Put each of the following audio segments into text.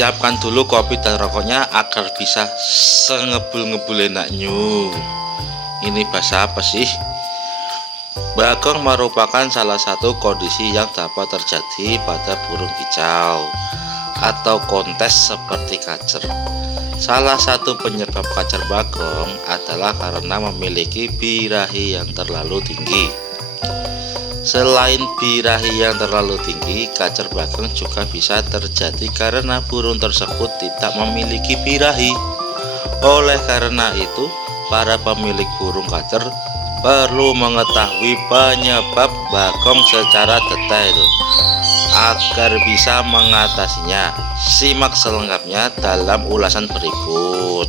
Siapkan dulu kopi dan rokoknya agar bisa sengebul-ngebul enaknya. Ini bahasa apa sih? Bagong merupakan salah satu kondisi yang dapat terjadi pada burung kicau atau kontes seperti kacer. Salah satu penyebab kacer bagong adalah karena memiliki birahi yang terlalu tinggi. Selain birahi yang terlalu tinggi, kacer bagong juga bisa terjadi karena burung tersebut tidak memiliki birahi. Oleh karena itu, para pemilik burung kacer perlu mengetahui penyebab bagong secara detail agar bisa mengatasinya. Simak selengkapnya dalam ulasan berikut.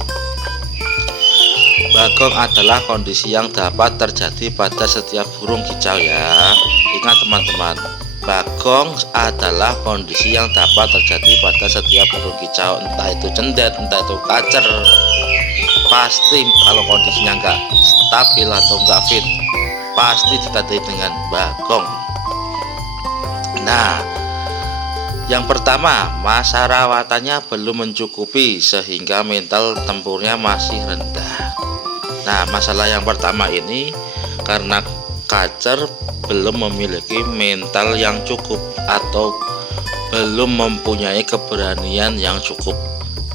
Bagong adalah kondisi yang dapat terjadi pada setiap burung kicau ya. Ingat teman-teman, bagong adalah kondisi yang dapat terjadi pada setiap burung kicau, entah itu cendet, entah itu kacer. Pasti kalau kondisinya nggak stabil atau nggak fit, pasti ditandai dengan bagong. Nah, yang pertama, masa rawatannya belum mencukupi sehingga mental tempurnya masih rendah. Nah, masalah yang pertama ini karena kacer belum memiliki mental yang cukup atau belum mempunyai keberanian yang cukup,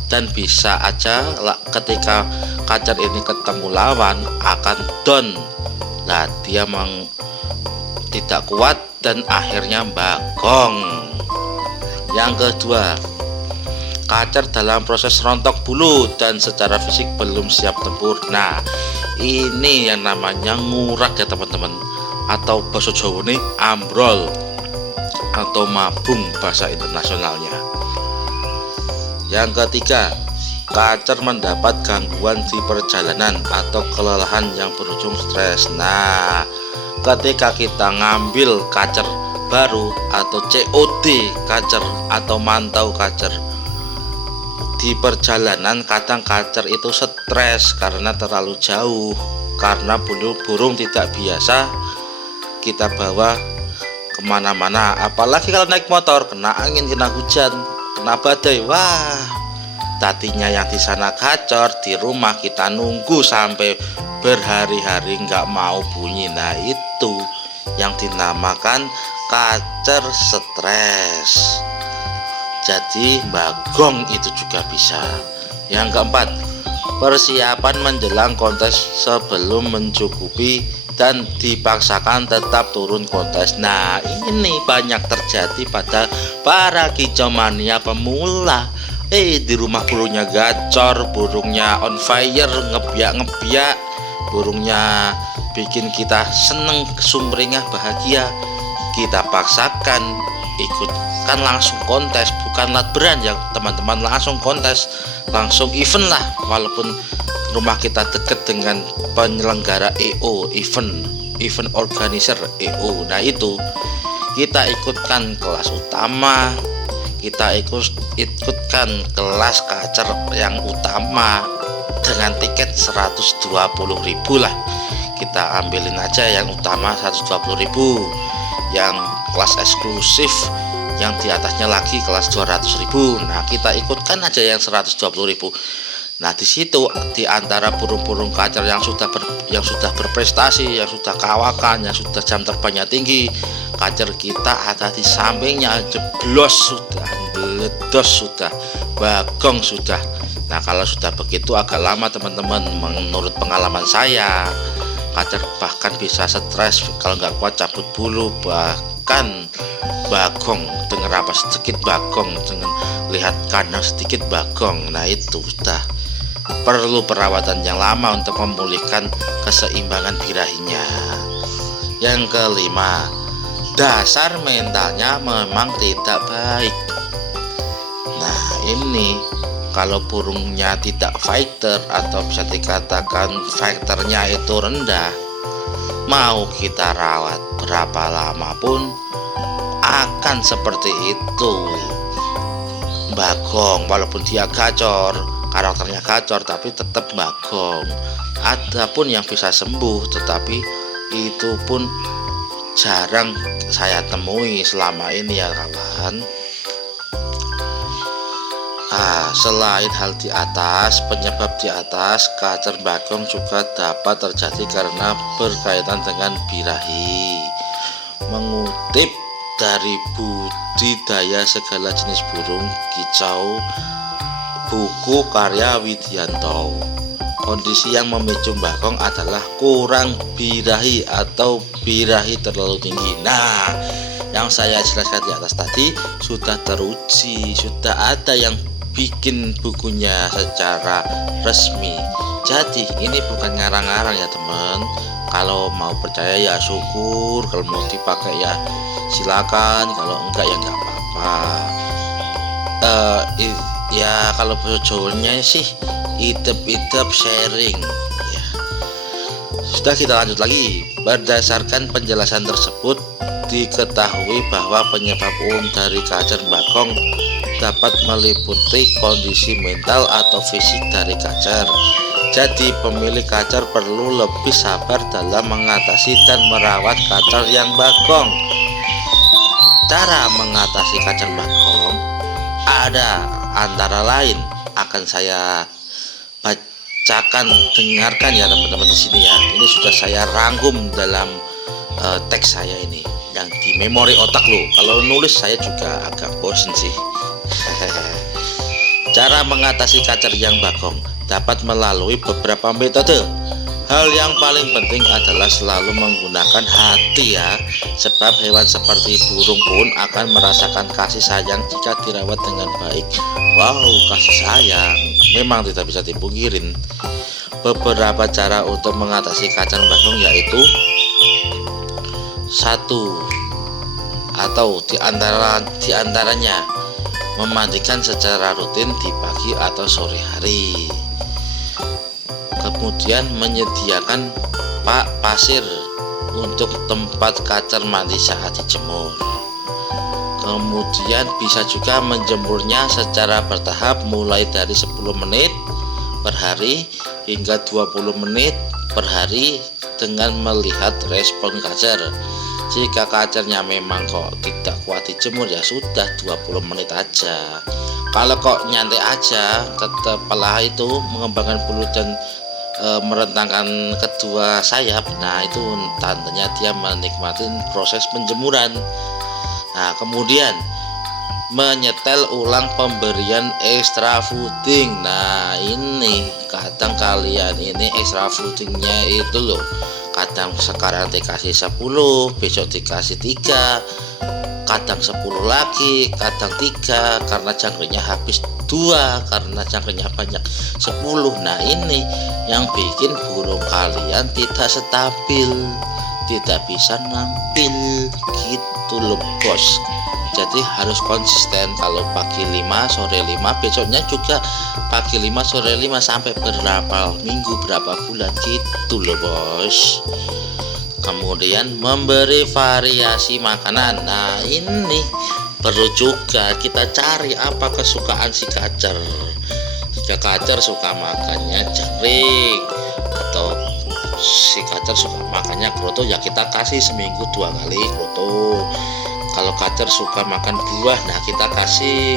dan bisa aja ketika kacer ini ketemu lawan akan down. Nah, dia tidak kuat dan akhirnya bagong. Yang kedua, kacer dalam proses rontok bulu dan secara fisik belum siap tempur. Nah, ini yang namanya ngurak ya teman-teman, atau bahasa Jawa ini ambrol atau mabung bahasa internasionalnya. Yang ketiga, kacer mendapat gangguan di perjalanan atau kelelahan yang berujung stres. Nah, ketika kita ngambil kacer baru atau COD kacer atau mantau kacer di perjalanan, kadang kacer itu stres karena terlalu jauh, karena burung tidak biasa kita bawa kemana-mana, apalagi kalau naik motor, kena angin, kena hujan, kena badai. Wah, tadinya yang di sana gacor, di rumah kita nunggu sampai berhari-hari nggak mau bunyi. Nah, itu yang dinamakan kacer stres. Jadi bagong itu juga bisa. Yang keempat, persiapan menjelang kontes sebelum mencukupi dan dipaksakan tetap turun kontes. Nah, ini banyak terjadi pada para kicau mania pemula. Di rumah burungnya gacor, burungnya on fire, ngebiak-ngebiak, burungnya bikin kita seneng, sumringah, bahagia. Kita paksakan ikutkan langsung kontes, bukan latberan ya teman-teman, langsung kontes, langsung event lah. Walaupun rumah kita deket dengan penyelenggara EO, event organizer EO. Nah, itu kita ikutkan kelas utama, kita ikutkan kelas kacer yang utama dengan tiket 120.000 lah. Kita ambilin aja yang utama 120.000, yang kelas eksklusif yang di atasnya lagi kelas 200.000. Nah, kita ikutkan aja yang 120.000. Nah, di situ di antara burung-burung kacer yang sudah berprestasi, yang sudah kawakan, yang sudah jam terbangnya tinggi, kacer kita ada di sampingnya, jeblos sudah, meledos sudah, bagong sudah. Nah, kalau sudah begitu agak lama teman-teman, menurut pengalaman saya, kacer bahkan bisa stres kalau nggak kuat cabut bulu. Bahkan bagong dengar apa sedikit bagong, dengan lihat kandang sedikit bagong. Nah, itu sudah perlu perawatan yang lama untuk memulihkan keseimbangan birahinya. Yang kelima, dasar mentalnya memang tidak baik. Nah, ini kalau burungnya tidak fighter atau bisa dikatakan fighternya itu rendah, mau kita rawat berapa lama pun akan seperti itu. Bagong walaupun dia gacor, karakternya gacor, tapi tetap bagong. Adapun yang bisa sembuh, tetapi itu pun jarang saya temui selama ini ya kawan. Selain hal di atas, penyebab di atas, kacer bagong juga dapat terjadi karena berkaitan dengan birahi. Mengutip dari Budidaya Segala Jenis Burung Kicau, buku karya Widianto, kondisi yang memicu bagong adalah kurang birahi atau birahi terlalu tinggi. Nah, yang saya jelaskan di atas tadi sudah teruji, sudah ada yang bikin bukunya secara resmi. Jadi ini bukan ngarang-ngarang ya teman. Kalau mau percaya ya syukur, kalau mau dipakai ya silakan, kalau enggak ya enggak apa-apa. Ya kalau bojonya sih idep-idep sharing ya. Sudah, kita lanjut lagi. Berdasarkan penjelasan tersebut, diketahui bahwa penyebab umum dari kacer bagong dapat meliputi kondisi mental atau fisik dari kacer. Jadi pemilik kacer perlu lebih sabar dalam mengatasi dan merawat kacer yang bagong. Cara mengatasi kacer bagong ada antara lain, akan saya bacakan, dengarkan ya teman-teman di sini ya. Ini sudah saya rangkum dalam teks saya ini yang di memori otak lo. Kalau nulis saya juga agak bosen sih. Cara mengatasi kacer yang bagong dapat melalui beberapa metode. Hal yang paling penting adalah selalu menggunakan hati ya, sebab hewan seperti burung pun akan merasakan kasih sayang jika dirawat dengan baik. Wow, kasih sayang memang tidak bisa dipungkirin. Beberapa cara untuk mengatasi kacer bagong yaitu: 1. Atau diantaranya memandikan secara rutin di pagi atau sore hari. Kemudian menyediakan pasir untuk tempat kacer mandi saat dijemur. Kemudian bisa juga menjemurnya secara bertahap, mulai dari 10 menit per hari hingga 20 menit per hari dengan melihat respon kacer. Jika kacernya memang kok tidak kuat dijemur ya sudah 20 menit aja. Kalau kok nyantai aja, tetap pelah itu mengembangkan bulu dan merentangkan kedua sayap, nah itu tandanya dia menikmati proses penjemuran. Nah, kemudian menyetel ulang pemberian extra fooding. Nah, ini kadang kalian ini extra foodingnya itu loh, kadang sekarang dikasih 10, besok dikasih 3, kadang 10 lagi, kadang 3 karena jangkriknya habis, 2 karena jangkriknya banyak 10. Nah, ini yang bikin burung kalian tidak stabil, tidak bisa nampil gitu loh bos. Jadi harus konsisten. Kalau pagi 5 sore 5, besoknya juga pagi 5 sore 5 sampai berapa minggu, berapa bulan gitu loh bos. Kemudian memberi variasi makanan. Nah, ini perlu juga kita cari apa kesukaan si kacer. Jika kacer suka makannya jangkrik atau si kacer suka makannya kroto, ya kita kasih seminggu 2 kali kroto. Kalau kacer suka makan buah, nah kita kasih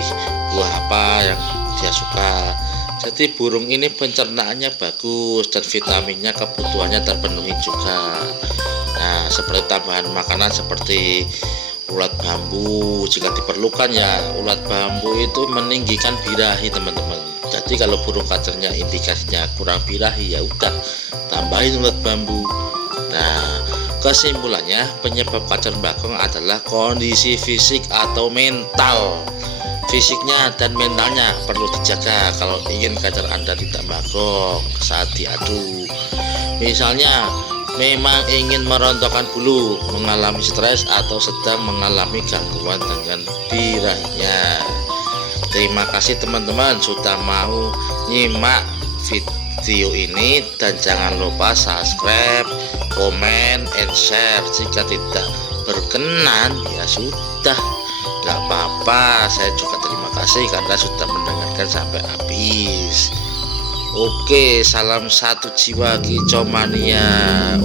buah apa yang dia suka. Jadi burung ini pencernaannya bagus dan vitaminnya kebutuhannya terpenuhi juga. Nah, seperti tambahan makanan seperti ulat bambu jika diperlukan ya. Ulat bambu itu meninggikan birahi teman-teman. Jadi kalau burung kacernya indikasinya kurang birahi, ya udah tambahin ulat bambu. Nah, kesimpulannya penyebab kacer bagong adalah kondisi fisik atau mental. Fisiknya dan mentalnya perlu dijaga kalau ingin kacer Anda tidak bagong saat diadu. Misalnya memang ingin merontokkan bulu, mengalami stres, atau sedang mengalami gangguan dengan birahinya. Terima kasih teman-teman sudah mau nyimak video ini, dan jangan lupa subscribe, komen, and share. Jika tidak berkenan ya sudah, nggak apa-apa. Saya juga terima kasih karena sudah mendengarkan sampai habis. Oke, salam satu jiwa kicau mania.